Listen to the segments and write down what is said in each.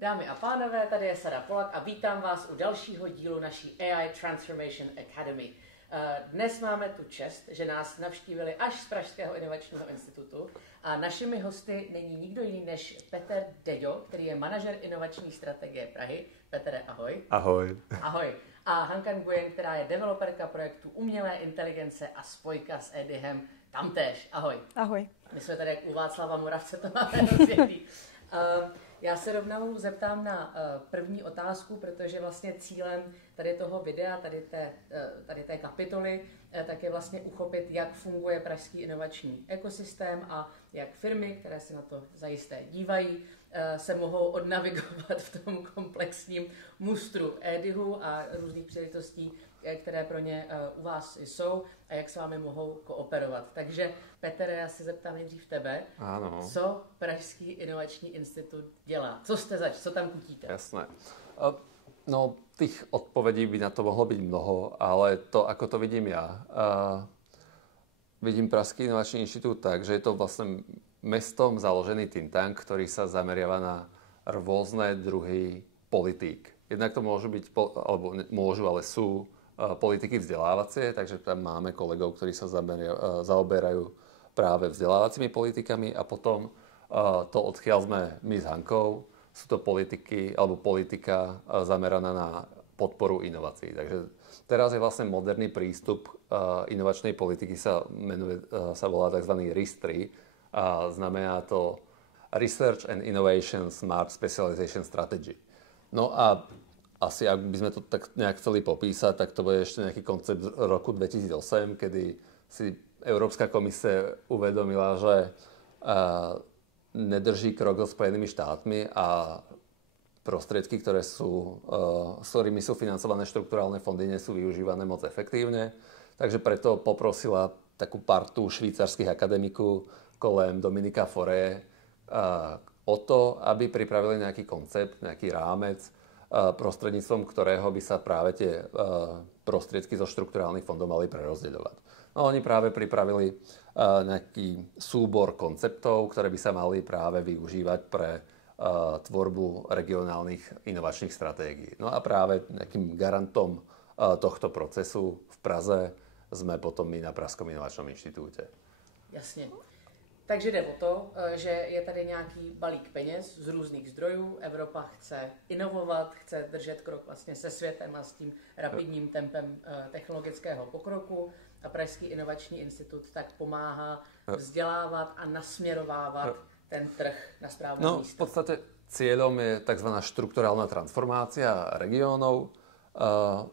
Dámy a pánové, tady je Sada Polak a vítám vás u dalšího dílu naší AI Transformation Academy. Dnes máme tu čest, že nás navštívili až z Pražského inovačního institutu a našimi hosty není nikdo jiný než Petr Deďo, který je manažer inovační strategie Prahy. Petere, ahoj. Ahoj. Ahoj. A Hanka Nguyen, která je developerka projektu umělé inteligence a spojka s Edyhem, tamtéž. Ahoj. Ahoj. My jsme tady u Václava Moravce, to máme rozjetý. Já se rovnou zeptám na první otázku, protože vlastně cílem tady toho videa, tady té kapitoly, tak je vlastně uchopit, jak funguje pražský inovační ekosystém a jak firmy, které se na to zajisté dívají, se mohou odnavigovat v tom komplexním mustru Edyhu a různých příležitostí, které pro ně u vás jsou a jak s vámi mohou kooperovat. Takže Petere, já se zeptám nejdřív tebe. Áno. Co Pražský inovační institut dělá? Co jste zač? Co tam kutíte? Jasné. No, tých odpovedí by na to mohlo byť mnoho, ale to, ako to vidím ja, vidím Pražský inovačný inštitút tak, že je to vlastne mestom založený think tank, ktorý sa zameriava na rôzne druhy politík. Jednak to môžu byť, alebo môžu, ale sú politiky vzdelávacie, takže tam máme kolegov, ktorí sa zaoberajú práve vzdelávacími politikami a potom to, odkiaľ sme my s Hankou, sú to politiky alebo politika zameraná na podporu inovácií. Takže teraz je vlastne moderný prístup inovačnej politiky sa volá tzv. RIS3 a znamená to Research and Innovation Smart Specialization Strategy. No a asi, ak by sme to tak nejak chceli popísať, tak to bude ešte nejaký koncept z roku 2008, kedy si Európska komisia uvedomila, že nedrží krok so Spojenými štátmi a prostriedky, s ktorými sú financované štrukturálne fondy, nie sú využívané moc efektívne. Takže preto poprosila takú partu švýcarských akademikov kolem Dominika Foré o to, aby pripravili nejaký koncept, nejaký rámec, prostredníctvom ktorého by sa práve tie prostriedky zo štrukturálnych fondov mali prerozdeľovať. No, oni práve pripravili nejaký súbor konceptov, ktoré by sa mali práve využívať pre tvorbu regionálnych inovačných stratégií. No a práve nejakým garantom tohto procesu v Praze sme potom my na Pražskom inovačnom inštitúte. Jasně. Takže jde o to, že je tady nějaký balík peněz z různých zdrojů. Evropa chce inovovat, chce držet krok vlastně se světem a s tím rapidním tempem technologického pokroku. A Pražský inovační institut tak pomáhá vzdělávat a nasměrovávat ten trh na správné místo. V podstate cieľom je tzv. Štrukturálna transformácia regiónov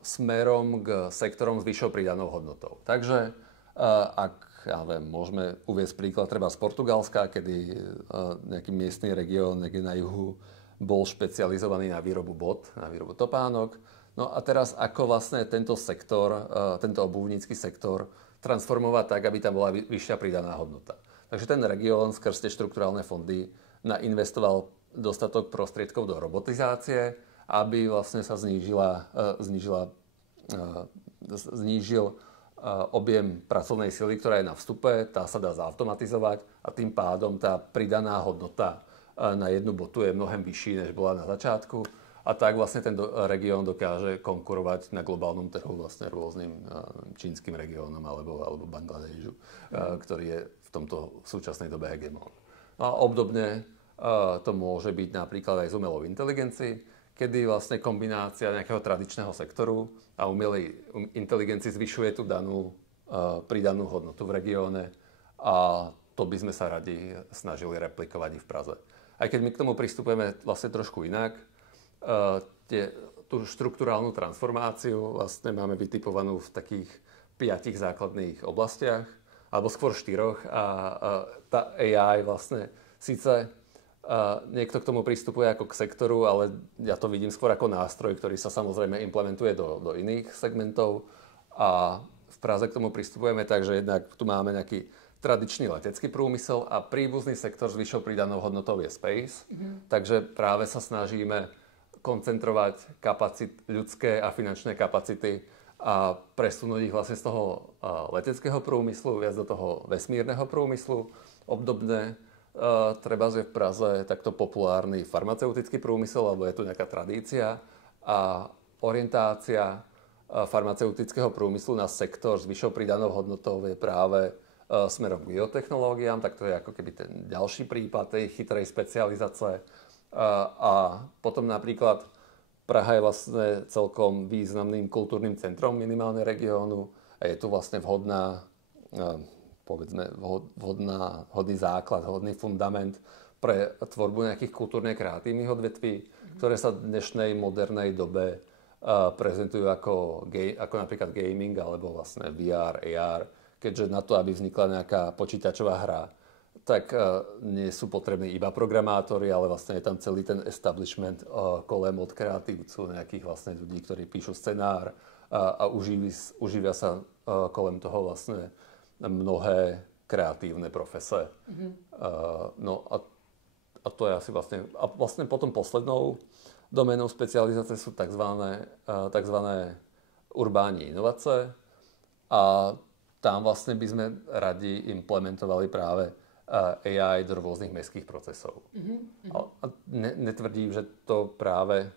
smerom k sektorom s vyššou pridanou hodnotou. Takže môžeme uviesť príklad treba z Portugalska, kedy nejaký miestny región niekde na juhu bol špecializovaný na výrobu bot, na výrobu topánok. No a teraz ako vlastne tento sektor, tento obuvnícky sektor transformovať tak, aby tam bola vyššia pridaná hodnota. Takže ten región skrz tie štrukturálne fondy nainvestoval dostatok prostriedkov do robotizácie, aby vlastne sa znížil objem pracovnej sily, ktorá je na vstupe, tá sa dá zautomatizovať a tým pádom tá pridaná hodnota na jednu botu je mnohem vyšší, než bola na začiatku. A tak vlastne ten región dokáže konkurovať na globálnom trhu vlastne rôznym čínskym regiónom alebo Bangladéšu, ktorý je v tomto súčasnej dobe hegemón. A obdobne to môže byť napríklad aj s umelou inteligencií, kedy vlastne kombinácia nejakého tradičného sektoru a umelej inteligencii zvyšuje tú danú pridanú hodnotu v regióne a to by sme sa radi snažili replikovať i v Praze. Aj keď my k tomu pristupujeme vlastne trošku inak, tú štrukturálnu transformáciu vlastne máme vytipovanú v takých 5 základných oblastiach, alebo skôr 4. A tá AI vlastne síce niekto k tomu pristupuje ako k sektoru, ale ja to vidím skôr ako nástroj, ktorý sa samozrejme implementuje do iných segmentov. A v Praze k tomu pristupujeme tak, že jednak tu máme nejaký tradičný letecký priemysel a príbuzný sektor s vyššou pridanou hodnotou je space. Takže práve sa snažíme koncentrovať ľudské a finančné kapacity a presunúť ich vlastne z toho leteckého priemyslu viac do toho vesmírneho priemyslu. Obdobne treba, že v Praze takto populárny farmaceutický priemysel, alebo je tu nejaká tradícia a orientácia farmaceutického priemyslu na sektor s vyššou pridanou hodnotou je práve smerom k biotechnológiám, tak to je ako keby ten ďalší prípad tej chytrej specializácie. A potom napríklad Praha je vlastne celkom významným kultúrnym centrom minimálne regiónu a je tu vlastne vhodný základ, vhodný fundament pre tvorbu nejakých kultúrne-kreatívnych odvetví, ktoré sa v dnešnej modernej dobe prezentujú ako napríklad gaming alebo vlastne VR, AR, keďže na to, aby vznikla nejaká počítačová hra, tak nie sú potrební iba programátori, ale vlastne je tam celý ten establishment kolem od kreatívcu, nejakých vlastne ľudí, ktorí píšu scenár a uživia sa kolem toho vlastne mnohé kreatívne profese. No a to je asi vlastne potom poslednou doménou specializácie sú takzvané urbánní inovace a tam vlastne by sme radi implementovali práve AI do rôznych mestských procesov. A netvrdím, že to práve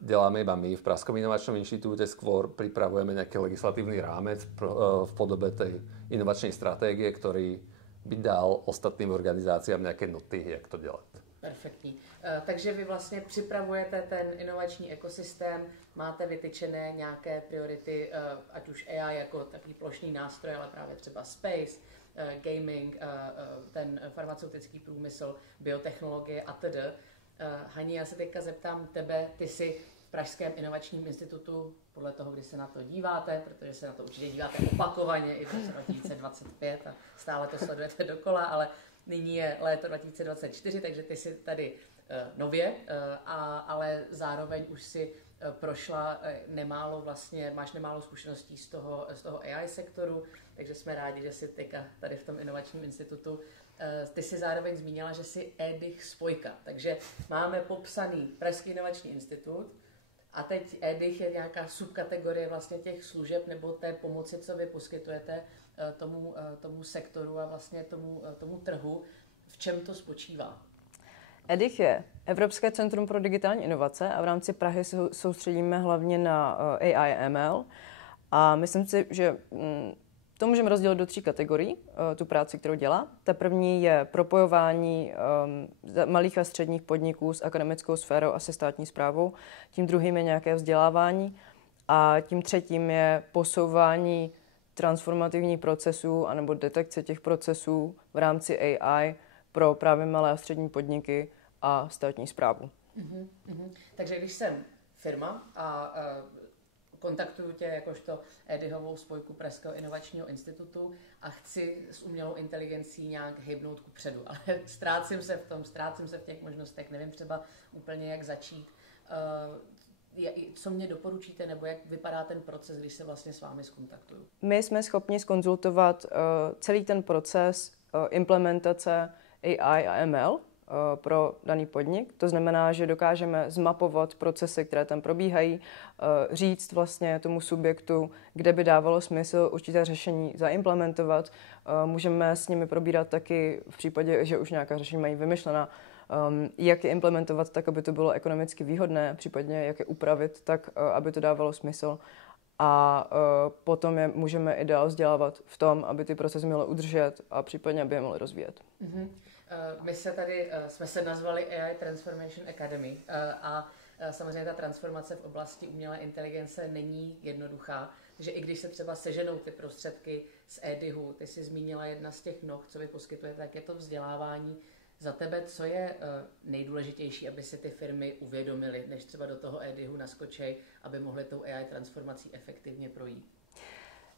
děláme iba my v Pražskom inovačnom inštitúte, skôr pripravujeme nejaký legislatívny rámec v podobe tej inovačnej stratégie, ktorý by dal ostatným organizáciám nějaké noty, jak to dělat. Perfektní. Takže vy vlastně připravujete ten inovační ekosystém, máte vytyčené nějaké priority, ať už AI jako takový plošný nástroj, ale právě třeba space, gaming, ten farmaceutický průmysl, biotechnologie atd. Hani, já se teďka zeptám tebe, ty jsi v Pražském inovačním institutu, podle toho, kdy se na to díváte, protože se na to určitě díváte opakovaně i v roce 2025 a stále to sledujete dokola, ale nyní je léto 2024, takže ty jsi tady nově, ale zároveň už si prošla máš nemálo zkušeností z toho AI sektoru, takže jsme rádi, že jsi teďka tady v tom inovačním institutu. Ty jsi zároveň zmínila, že jsi EDIH spojka, takže máme popsaný Pražský inovační institut a teď EDIH je nějaká subkategorie vlastně těch služeb nebo té pomoci, co vy poskytujete tomu sektoru a vlastně tomu trhu. V čem to spočívá? EDIH je Evropské centrum pro digitální inovace a v rámci Prahy se soustředíme hlavně na AI a ML a myslím si, že to můžeme rozdělit do 3 kategorií, tu práci, kterou dělá. Ta první je propojování malých a středních podniků s akademickou sférou a se státní správou. Tím druhým je nějaké vzdělávání a tím třetím je posouvání transformativních procesů anebo detekce těch procesů v rámci AI pro právě malé a střední podniky a státní správu. Takže když jsem firma a kontaktuju tě jakožto EDIHovou spojku Pražského inovačního institutu a chci s umělou inteligencí nějak hybnout kupředu, ale ztrácím se v těch možnostech, nevím třeba úplně, jak začít. Co mě doporučíte, nebo jak vypadá ten proces, když se vlastně s vámi zkontaktuju? My jsme schopni zkonzultovat celý ten proces implementace AI a ML pro daný podnik. To znamená, že dokážeme zmapovat procesy, které tam probíhají, říct vlastně tomu subjektu, kde by dávalo smysl určité řešení zaimplementovat. Můžeme s nimi probírat taky v případě, že už nějaká řešení mají vymyšlená, jak je implementovat tak, aby to bylo ekonomicky výhodné, případně jak je upravit tak, aby to dávalo smysl. A potom je můžeme i dál vzdělávat v tom, aby ty procesy měly udržet a případně, aby je mohly rozvíjet. My jsme se nazvali AI Transformation Academy a samozřejmě ta transformace v oblasti umělé inteligence není jednoduchá, takže i když se třeba seženou ty prostředky z EDIHu, ty jsi zmínila jedna z těch noh, co vy poskytujete, tak je to vzdělávání. Za tebe, co je nejdůležitější, aby si ty firmy uvědomily, než třeba do toho EDIHu naskočí, aby mohly tou AI transformací efektivně projít?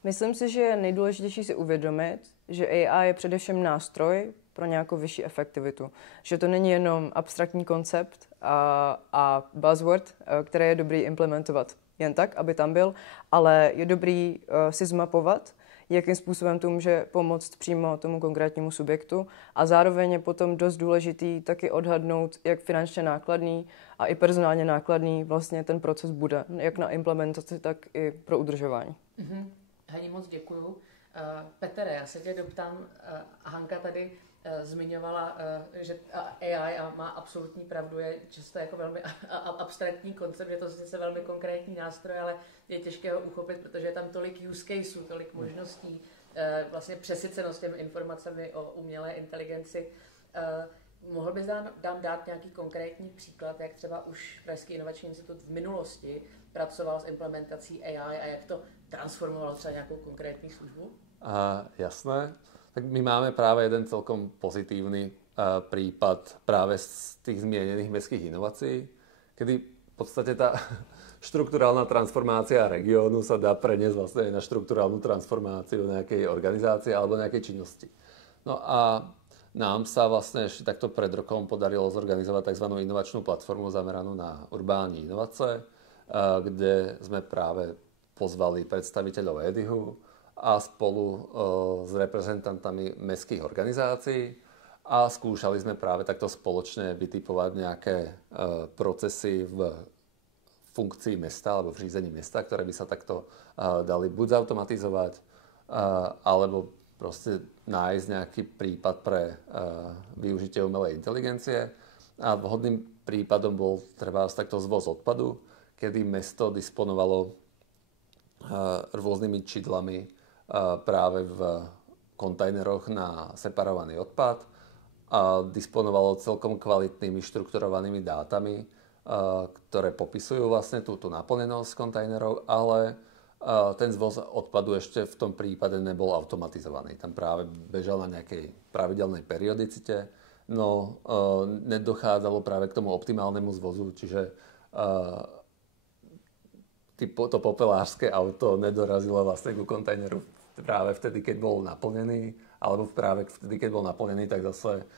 Myslím si, že je nejdůležitější si uvědomit, že AI je především nástroj pro nějakou vyšší efektivitu. Že to není jenom abstraktní koncept a buzzword, který je dobrý implementovat jen tak, aby tam byl, ale je dobrý si zmapovat, jakým způsobem to může pomoct přímo tomu konkrétnímu subjektu a zároveň je potom dost důležitý taky odhadnout, jak finančně nákladný a i personálně nákladný vlastně ten proces bude, jak na implementaci, tak i pro udržování. Hani, moc děkuju. Petere, já se tě doptám, Hanka tady zmiňovala, že AI má absolutní pravdu, je často jako velmi abstraktní koncept, je to sice velmi konkrétní nástroj, ale je těžké ho uchopit, protože je tam tolik use caseů, tolik možností, vlastně přesycenost těmi informacemi o umělé inteligenci. Mohl bys nám dát nějaký konkrétní příklad, jak třeba už Pražský inovační institut v minulosti pracoval s implementací AI a jak to transformovalo třeba nějakou konkrétní službu? Jasné. Tak my máme práve jeden celkom pozitívny prípad práve z tých zmienených mestských inovácií, kedy v podstate tá štrukturálna transformácia regiónu sa dá preniesť vlastne na štrukturálnu transformáciu nejakej organizácie alebo nejakej činnosti. No a nám sa vlastne ešte takto pred rokom podarilo zorganizovať tzv. Inovačnú platformu zameranú na urbánne inovácie, kde sme práve pozvali predstaviteľov EDIHu a spolu s reprezentantami mestských organizácií a skúšali sme práve takto spoločne vytipovať nejaké procesy v funkcii mesta alebo v řízení mesta, ktoré by sa takto dali buď zautomatizovať, alebo proste nájsť nejaký prípad pre využitie umelej inteligencie. A vhodným prípadom bol treba takto zvoz odpadu, kedy mesto disponovalo rôznymi čidlami práve v kontajneroch na separovaný odpad a disponovalo celkom kvalitnými štrukturovanými dátami, ktoré popisujú vlastne tú naplnenosť kontajnerov, ale ten zvoz odpadu ešte v tom prípade nebol automatizovaný. Tam práve bežal na nejakej pravidelnej periodicite, no nedochádzalo práve k tomu optimálnemu zvozu, čiže to popelárske auto nedorazilo vlastne ku kontajneru práve vtedy, keď bol naplnený, alebo práve vtedy, keď bol naplnený, tak zase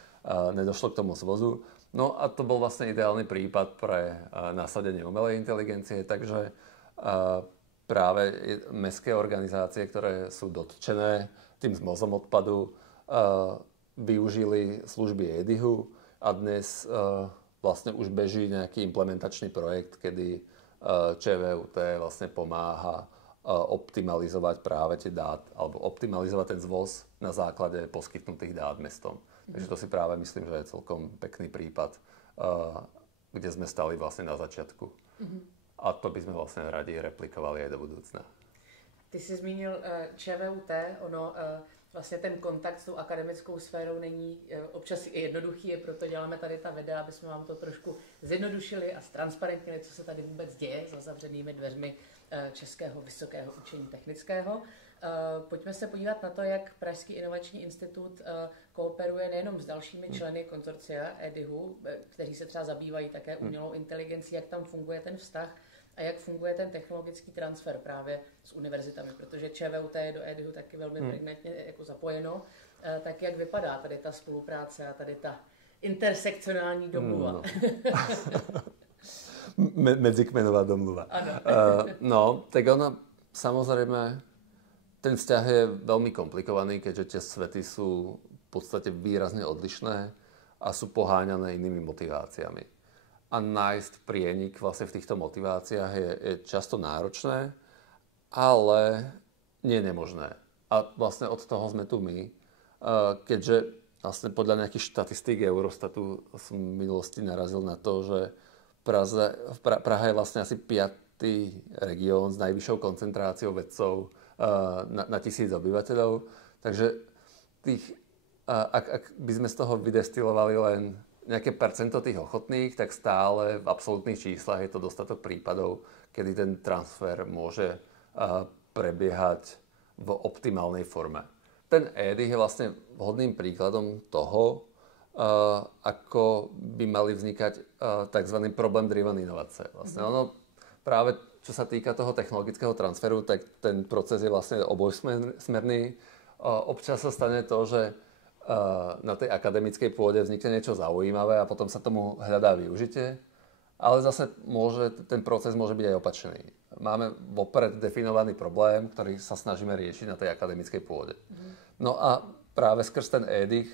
nedošlo k tomu zvozu. No a to bol vlastne ideálny prípad pre nasadenie umelej inteligencie, takže práve mestské organizácie, ktoré sú dotčené tým zvozom odpadu, využili služby EDIHu a dnes vlastne už beží nejaký implementačný projekt, kedy ČVUT vlastne pomáha optimalizovať práve tie dát, alebo optimalizovať ten zvoz na základe poskytnutých dát mestom. Takže to si práve myslím, že je celkom pekný prípad, kde sme stali vlastne na začiatku. A to by sme vlastne radi replikovali aj do budúcna. Ty jsi zmínil ČVUT, ono vlastně ten kontakt s tou akademickou sférou není občas i jednoduchý, je proto děláme tady ta videa, aby jsme vám to trošku zjednodušili a ztransparentnili, co se tady vůbec děje za zavřenými dveřmi Českého vysokého učení technického. Pojďme se podívat na to, jak Pražský inovační institut kooperuje nejenom s dalšími členy konzorcia EDIHu, kteří se třeba zabývají také umělou inteligencí, jak tam funguje ten vztah a jak funguje ten technologický transfer právě s univerzitami, protože ČVUT je do EDIHu taky velmi pregnantně jako zapojeno. Tak jak vypadá tady ta spolupráce a tady ta intersekcionální domluva? Medzikmenová domluva. No, tak ono, samozrejme, ten vzťah je veľmi komplikovaný, keďže tie svety sú v podstate výrazne odlišné a sú poháňané inými motiváciami. A nájsť prienik vlastne v týchto motiváciách je často náročné, ale nie nemožné. A vlastne od toho sme tu my, keďže vlastne podľa nejakých štatistík Eurostatu som v minulosti narazil na to, že Praha je vlastne asi 5. región s najvyššou koncentráciou vedcov na 1000 obyvateľov. Takže ak by sme z toho vydestilovali len nejaké percento tých ochotných, tak stále v absolútnych číslach je to dostatok prípadov, kedy ten transfer môže prebiehať v optimálnej forme. Ten EDIH je vlastne vhodným príkladom toho, ako by mali vznikať tzv. Problem-driven inovácie. Vlastne ono práve čo sa týka toho technologického transferu, tak ten proces je vlastne obojsmerný. Občas sa stane to, že na tej akademickej pôde vznikne niečo zaujímavé a potom sa tomu hľadá využitie, ale zase ten proces môže byť aj opačný. Máme vopred definovaný problém, ktorý sa snažíme riešiť na tej akademickej pôde. No a práve skrz ten EDIH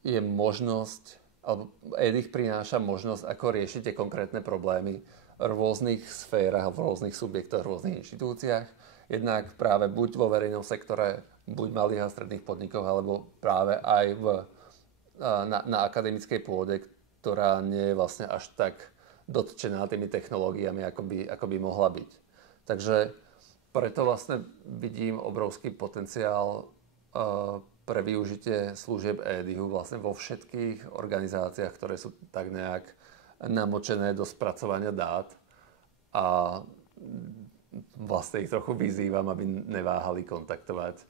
je možnosť, alebo EDIH prináša možnosť, ako riešiť tie konkrétne problémy v rôznych sférach, v rôznych subjektoch, v rôznych inštitúciách. Jednak práve buď vo verejnom sektore, buď malých a stredných podnikoch, alebo práve aj na akademickej pôde, ktorá nie je vlastne až tak dotčená tými technológiami, ako by mohla byť. Takže preto vlastne vidím obrovský potenciál pre využitie služieb EDIHu vlastne vo všetkých organizáciách, ktoré sú tak nejak namočené do spracovania dát, a vlastne ich trochu vyzývam, aby neváhali kontaktovať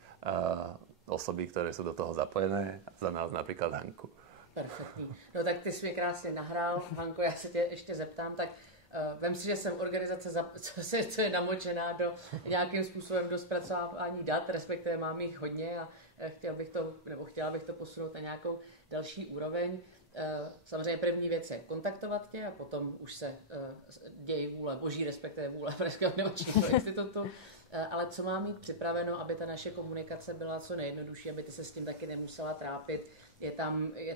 osoby, ktoré sú do toho zapojené, za nás napríklad Hanku. Perfektní. No tak ty jsi mě krásně nahrál. Hanko, já se tě ještě zeptám, tak vem si, že jsem organizace, co je namočená do nějakým způsobem do zpracování dat, respektive mám jich hodně a chtěla bych to posunout na nějakou další úroveň. Samozřejmě první věc je kontaktovat tě a potom už se dějí vůle boží, respektive vůle Pražského inovačního institutu. Ale co má mít připraveno, aby ta naše komunikace byla co nejjednodušší, aby ty se s tím taky nemusela trápit? Je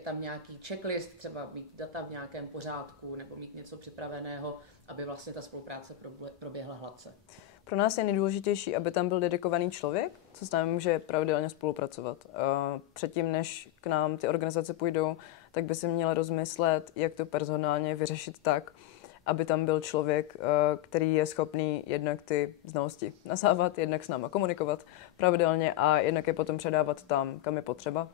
tam nějaký checklist, třeba mít data v nějakém pořádku nebo mít něco připraveného, aby vlastně ta spolupráce proběhla hladce? Pro nás je nejdůležitější, aby tam byl dedikovaný člověk, co znamená, může pravidelně spolupracovat. Předtím, než k nám ty organizace půjdou, tak by si měl rozmyslet, jak to personálně vyřešit tak, aby tam byl člověk, který je schopný jednak ty znalosti nasávat, jednak s náma komunikovat pravidelně a jednak je potom předávat tam, kam je potřeba.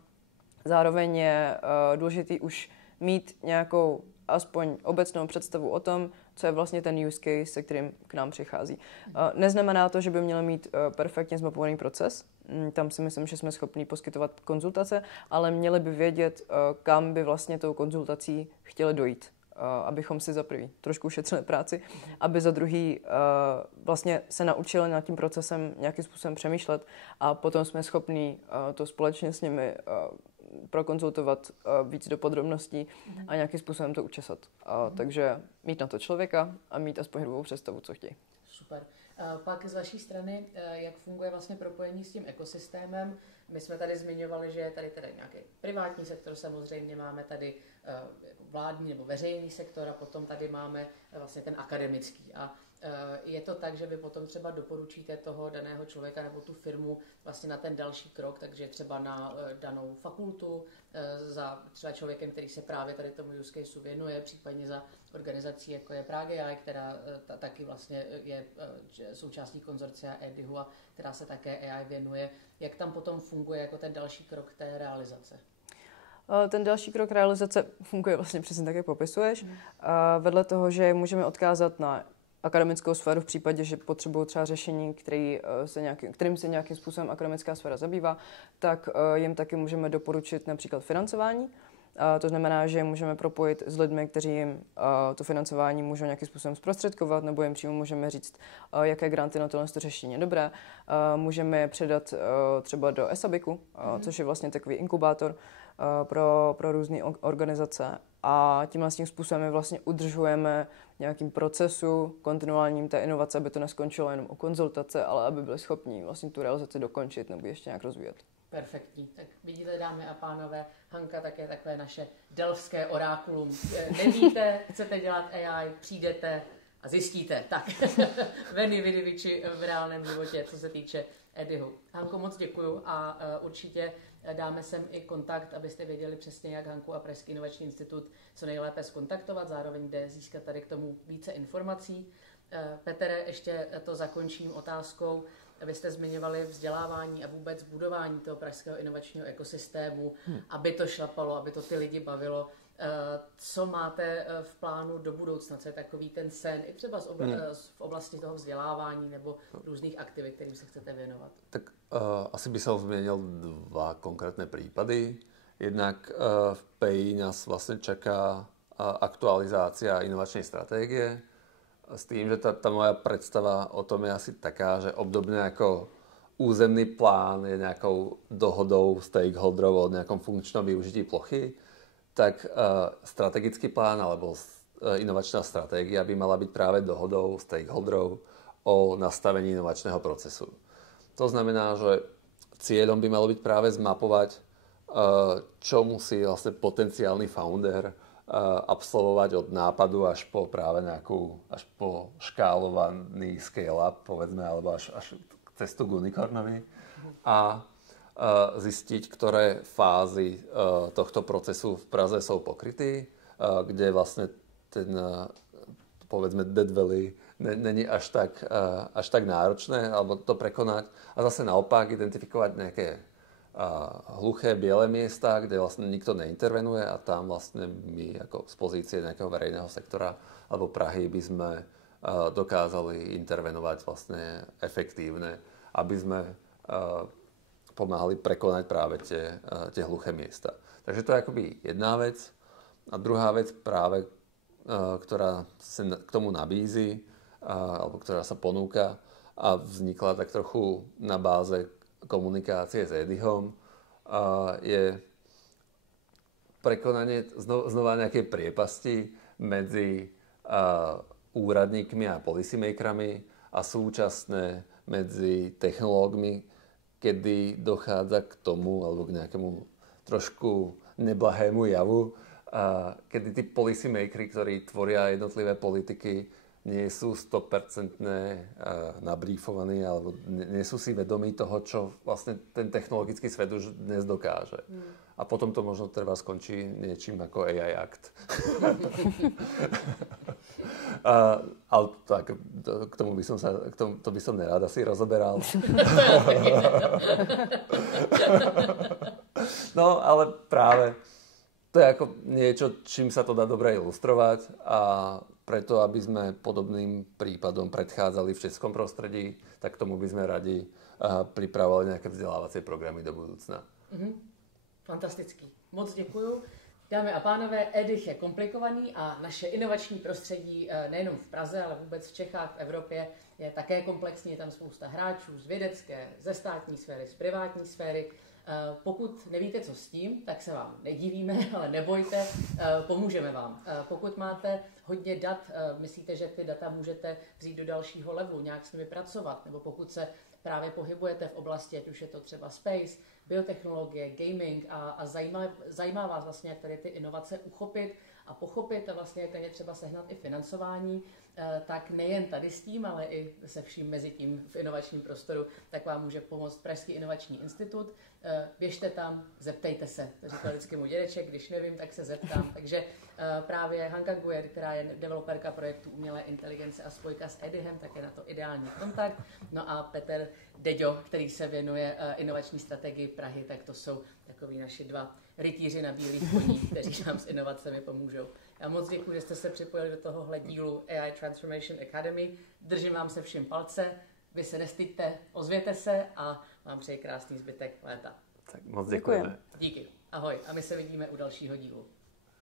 Zároveň je důležitý už mít nějakou aspoň obecnou představu o tom, co je vlastně ten use case, se kterým k nám přichází. Neznamená to, že by měl mít perfektně zmapovaný proces. Tam si myslím, že jsme schopni poskytovat konzultace, ale měli by vědět, kam by vlastně tou konzultací chtěli dojít. Abychom si za prvý trošku ušetřili práci, aby za druhý vlastně se naučili nad tím procesem nějakým způsobem přemýšlet a potom jsme schopni to společně s nimi prokonzultovat víc do podrobností a nějakým způsobem to učesat. Takže mít na to člověka a mít aspoň hrubou představu, co chtějí. Super. Pak z vaší strany, jak funguje vlastně propojení s tím ekosystémem? My jsme tady zmiňovali, že je tady nějaký privátní sektor, samozřejmě máme tady vládní nebo veřejný sektor a potom tady máme vlastně ten akademický. A je to tak, že vy potom třeba doporučíte toho daného člověka nebo tu firmu vlastně na ten další krok, takže třeba na danou fakultu, za třeba člověkem, který se právě tady tomu use caseu věnuje, případně za organizací, jako je Prague AI, která taky vlastně je součástí konzorcia EDIHu a která se také AI věnuje. Jak tam potom funguje jako ten další krok té realizace? Ten další krok realizace funguje vlastně přesně tak, jak popisuješ. Vedle toho, že můžeme odkázat na akademickou sféru v případě, že potřebují třeba řešení, kterým se nějakým způsobem akademická sféra zabývá, tak jim taky můžeme doporučit například financování. To znamená, že můžeme propojit s lidmi, kteří jim to financování můžou nějakým způsobem zprostředkovat, nebo jim přímo můžeme říct, jaké granty na tohle řešení je dobré. Můžeme je předat třeba do ESABICu, což je vlastně takový inkubátor pro různé organizace. A tím vlastním způsobem vlastně udržujeme nějakým procesu kontinuálním té inovace, aby to neskončilo jenom o konzultace, ale aby byli schopni vlastně tu realizaci dokončit nebo ještě nějak rozvíjet. Perfektní. Tak vidíte, dámy a pánové, Hanka také takové naše delfské orákulum. Nevíte, chcete dělat AI, přijdete a zjistíte. Tak, veni vidi vici v reálném životě, co se týče EDIHu. Hanko, moc děkuju a určitě dáme sem i kontakt, abyste věděli přesně, jak Hanku a Pražský inovační institut co nejlépe skontaktovat. Zároveň jde získat tady k tomu více informací. Petere, ještě to zakončím otázkou. Vy jste zmiňovali vzdělávání a vůbec budování toho pražského inovačního ekosystému, aby to šlapalo, aby to ty lidi bavilo. Co máte v plánu do budoucna? Co je takový ten sen, i třeba v oblasti toho vzdělávání nebo různých aktivit, kterým se chcete věnovat? Tak asi by som zmenil dva konkrétne prípady. Jednak v PEI nás vlastne čaká aktualizácia inovačnej stratégie, s tým, že tá moja predstava o tom je asi taká, že obdobne ako územný plán je nejakou dohodou stakeholderov o nejakom funkčnom využití plochy, tak strategický plán alebo inovačná stratégia by mala byť práve dohodou stakeholderov o nastavení inovačného procesu. To znamená, že cieľom by malo byť práve zmapovať, čo musí vlastne potenciálny founder absolvovať od nápadu až po práve až po škálovaný scale-up, povedzme, alebo až cestu k unicornovi. A zistiť, ktoré fázy tohto procesu v Praze sú pokrytí, kde vlastne ten, povedzme, Dead Valley není až tak náročné, alebo to prekonať. A zase naopak identifikovať nejaké hluché, biele miesta, kde vlastne nikto neintervenuje a tam vlastne my ako z pozície nejakého verejného sektora alebo Prahy by sme dokázali intervenovať vlastne efektívne, aby sme pomáhali prekonať práve tie hluché miesta. Takže to je akoby jedna vec. A druhá vec práve, ktorá sa k tomu nabízi, alebo ktorá sa ponúka a vznikla tak trochu na báze komunikácie s Edyhom, je prekonanie znova nejakej priepasti medzi úradníkmi a policymakerami a súčasne medzi technológmi, kedy dochádza k tomu, alebo k nejakému trošku neblahému javu, kedy tí policymakeri, ktorí tvoria jednotlivé politiky, nie sú 100% nabrífovaní alebo nie sú si vedomí toho, čo vlastne ten technologický svet už dnes dokáže. A potom to možno treba skončí niečím ako AI Act. Ale tak, k tomu by som to by som nerád asi rozoberal. No, ale práve to je ako niečo, čím sa to dá dobre ilustrovať a preto, aby sme podobným prípadom predchádzali v českom prostredí, tak tomu by sme radi pripravovali nejaké vzdělávací programy do budoucna. Fantastický. Moc děkuju. Dámy a pánové, Edych je komplikovaný a naše inovační prostředí nejenom v Praze, ale vůbec v Čechách, v Evropě je také komplexní. Je tam spousta hráčů z vědecké, ze státní sféry, z privátní sféry. Pokud nevíte, co s tím, tak se vám nedivíme, ale nebojte, pomůžeme vám. Pokud máte hodně dat, myslíte, že ty data můžete vzít do dalšího levelu, nějak s nimi pracovat, nebo pokud se právě pohybujete v oblasti, ať už je to třeba space, biotechnologie, gaming a zajímá vás vlastně, jak tady ty inovace uchopit a pochopit a vlastně jak tady třeba sehnat i financování, tak nejen tady s tím, ale i se vším mezi tím v inovačním prostoru, tak vám může pomoct Pražský inovační institut. Běžte tam, zeptejte se. To říkal vždycky můj dědeček, když nevím, tak se zeptám. Takže právě Hanka Gujer, která je developerka projektu umělé inteligence a spojka s Edyhem, tak je na to ideální kontakt. No a Petr Deďo, který se věnuje inovační strategii Prahy, tak to jsou takový naši dva rytíři na bílých koních, kteří nám s inovacemi pomůžou. Já moc děkuji, že jste se připojili do tohohle dílu AI Transformation Academy. Držím vám se všem palce, vy se nestyďte, ozvěte se a vám přeji krásný zbytek léta. Tak moc děkujeme. Díky. Ahoj a my se vidíme u dalšího dílu.